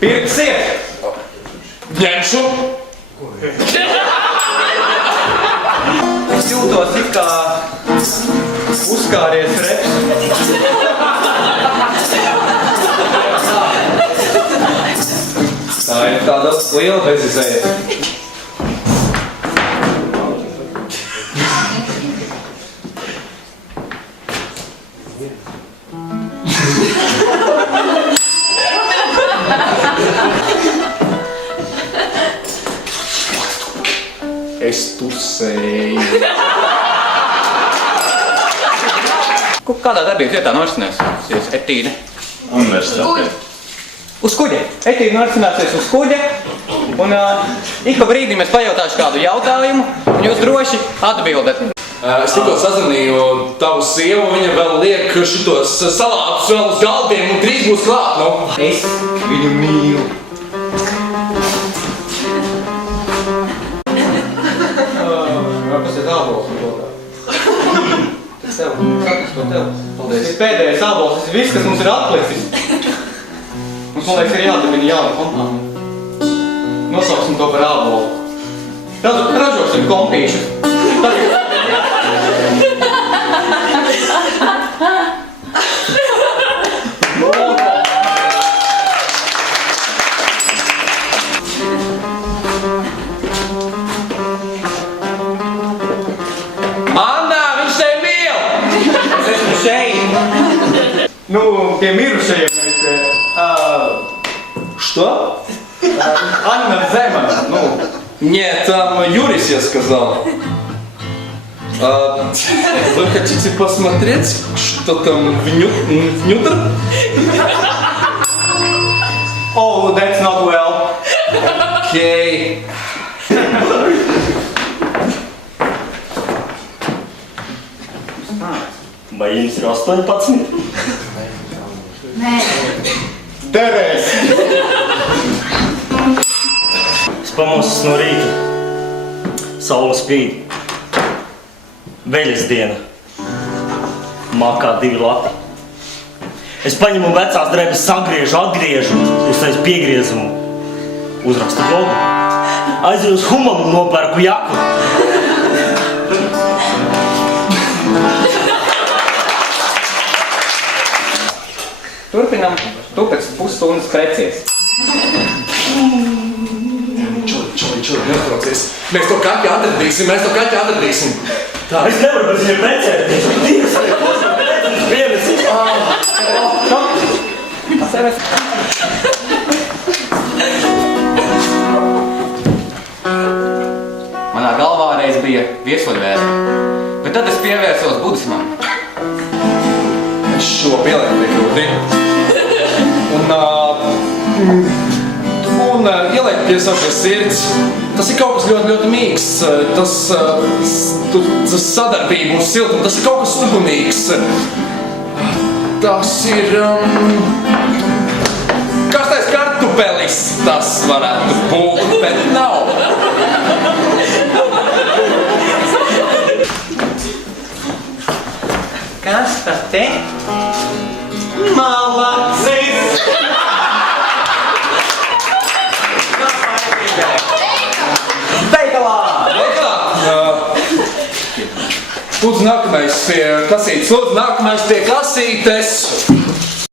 Pirks iet! Ņemšu! Es jūtos it kā uzkāries reps. Tā ir tāda liela bezizēja. Es tusēju. Kādā darbības vietā norisināsies etīde? Universitātē. Uz kuģa. Etīde norisināsies uz kuģa. Un ik pa brīdī mēs pajautāšu kādu jautājumu, un jūs droši atbildat. Es tikko sazvanīju tavu sievu, viņa vēl liek šitos salātus vēl uz galdiem un drīz būs klāt, nu. Es viņu mīlu. Kas ir ābols un to tā? Tev, sakas to tev. Paldies. Tas ir pēdējais ābols, tas ir viss, kas mums ir atlicis. Mums, man liekas, ir jādabina jauna kompānija. Nosauksim to par ābolu. Ražosim kompīšus. Ну, pie mirušajiem nevis pie... Что? Анна Зема, ну... Нет, там Юрис, я сказал. Вы хотите посмотреть, что там внутр? Oh, that's not well. Окей. Vai jums ir 18? Nē. Terēs! Es pamostas no rīta. Saule spīd. Veļas diena. Makā 2 lati. Es paņemu vecās drēbes, sagriežu, atgriežu, uztais piegriezumu. Uzrakstu blogu. Aizēju uz Humamu un nopērku jaku. Turpinam, tu pēc pusstundas precies. Čuri, netraucies. Mēs to kaķi atradīsim. Tā. Es nevaru bez viņiem precēties. Dievs, arī pienesis. Manā galvā reiz bija viesuļvētra, bet tad es pievērsos budismam. Es šo pielieku pie krūti. Un ieliek pie savas sirds. Tas ir kaut kas ļoti mīgs. Tas sadarbība un siltuma, tas ir kaut kas ugunīgs. Tas ir... Karstais kartupelis tas varētu būt, bet nav. Kas tas te? Malacis! Veikalā! Lūdzu, nākamais pie kasītes.